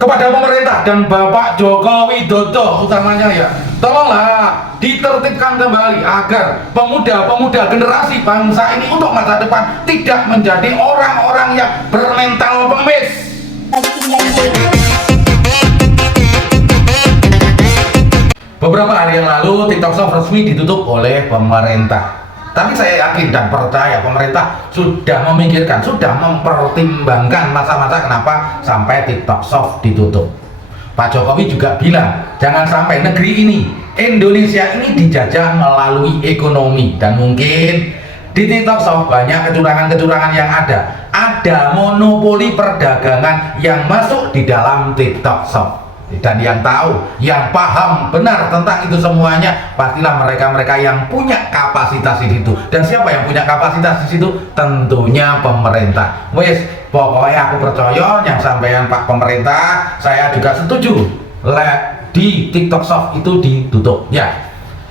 kepada pemerintah dan Bapak Joko Widodo utamanya ya, tolonglah ditertibkan kembali agar pemuda-pemuda generasi bangsa ini untuk masa depan tidak menjadi orang-orang yang bermental pengemis. Beberapa hari yang lalu TikTok Shop resmi ditutup oleh pemerintah. Tapi saya yakin dan percaya pemerintah sudah memikirkan, sudah mempertimbangkan masa-masa kenapa sampai TikTok Shop ditutup. Pak Jokowi juga bilang, jangan sampai negeri ini, Indonesia ini dijajah melalui ekonomi. Dan mungkin di TikTok Shop banyak kecurangan-kecurangan yang ada. Ada monopoli perdagangan yang masuk di dalam TikTok Shop. Dan yang tahu, yang paham benar tentang itu semuanya pastilah mereka-mereka yang punya kapasitas di situ. Dan siapa yang punya kapasitas di situ? Tentunya pemerintah. Wes, pokoknya aku percaya yang sampaian Pak Pemerintah, saya juga setuju di TikTok Shop itu ditutup ya.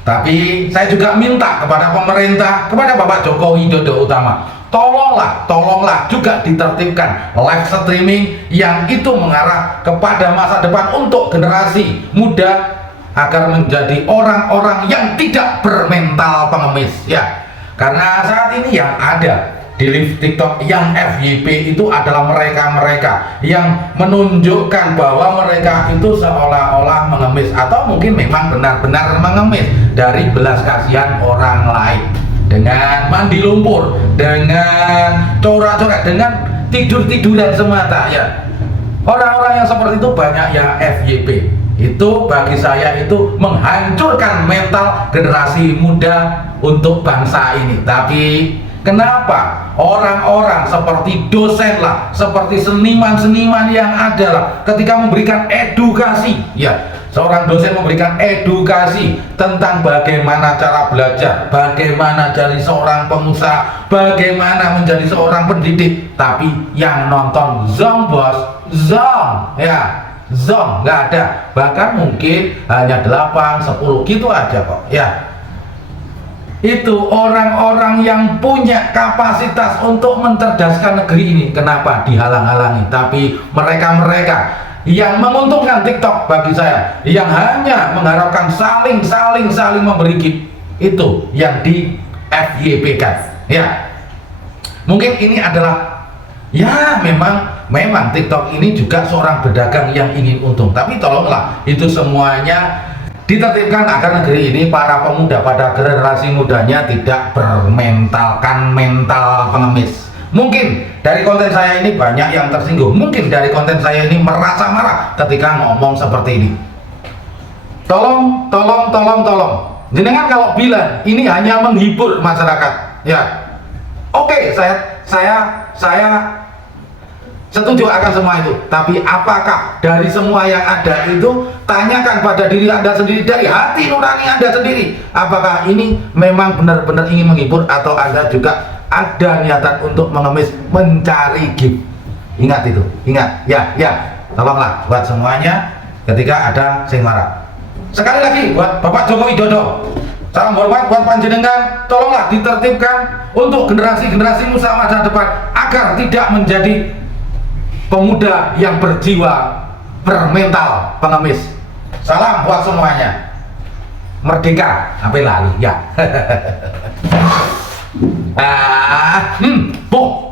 Tapi saya juga minta kepada pemerintah, kepada Bapak Joko Widodo utama, tolonglah juga ditertibkan live streaming yang itu mengarah kepada masa depan untuk generasi muda agar menjadi orang-orang yang tidak bermental pengemis ya. Karena saat ini yang ada di live TikTok yang FYP itu adalah mereka-mereka yang menunjukkan bahwa mereka itu seolah-olah mengemis atau mungkin memang benar-benar mengemis dari belas kasihan orang lain, dengan mandi lumpur, dengan corak-corak, dengan tidur-tiduran semata ya. Orang-orang yang seperti itu banyak yang FYP. Itu bagi saya itu menghancurkan mental generasi muda untuk bangsa ini. Tapi kenapa orang-orang seperti dosen lah, seperti seniman-seniman yang ada lah, ketika memberikan edukasi ya, seorang dosen memberikan edukasi tentang bagaimana cara belajar, bagaimana jadi seorang pengusaha, bagaimana menjadi seorang pendidik, tapi yang nonton zong bos, zong ya, zong nggak ada, bahkan mungkin hanya 8, 10 gitu aja kok ya. Itu orang-orang yang punya kapasitas untuk mencerdaskan negeri ini, kenapa dihalang-halangi? Tapi mereka-mereka yang menguntungkan TikTok bagi saya, yang hanya mengharapkan saling memberi gift, itu yang di FYP kan ya. Mungkin ini adalah ya, memang TikTok ini juga seorang pedagang yang ingin untung, tapi tolonglah itu semuanya ditertibkan agar negeri ini, para pemuda pada generasi mudanya tidak bermentalkan mental pengemis. Mungkin dari konten saya ini banyak yang tersinggung, mungkin dari konten saya ini merasa marah ketika ngomong seperti ini. Tolong jenengan kalau bilang ini hanya menghibur masyarakat ya, oke, saya setuju akan semua itu. Tapi apakah dari semua yang ada itu, tanyakan pada diri Anda sendiri, dari hati nurani Anda sendiri, apakah ini memang benar-benar ingin menghibur atau Anda juga ada niatan untuk mengemis, mencari gift. Ingat itu, ingat ya, tolonglah buat semuanya ketika ada sing marah. Sekali lagi buat Bapak Joko Widodo, salam hormat buat panjenengan, tolonglah ditertibkan untuk generasi-generasi masa depan agar tidak menjadi pemuda yang berjiwa bermental pengemis. Salam buat semuanya. Merdeka sampai lali ya. Boh.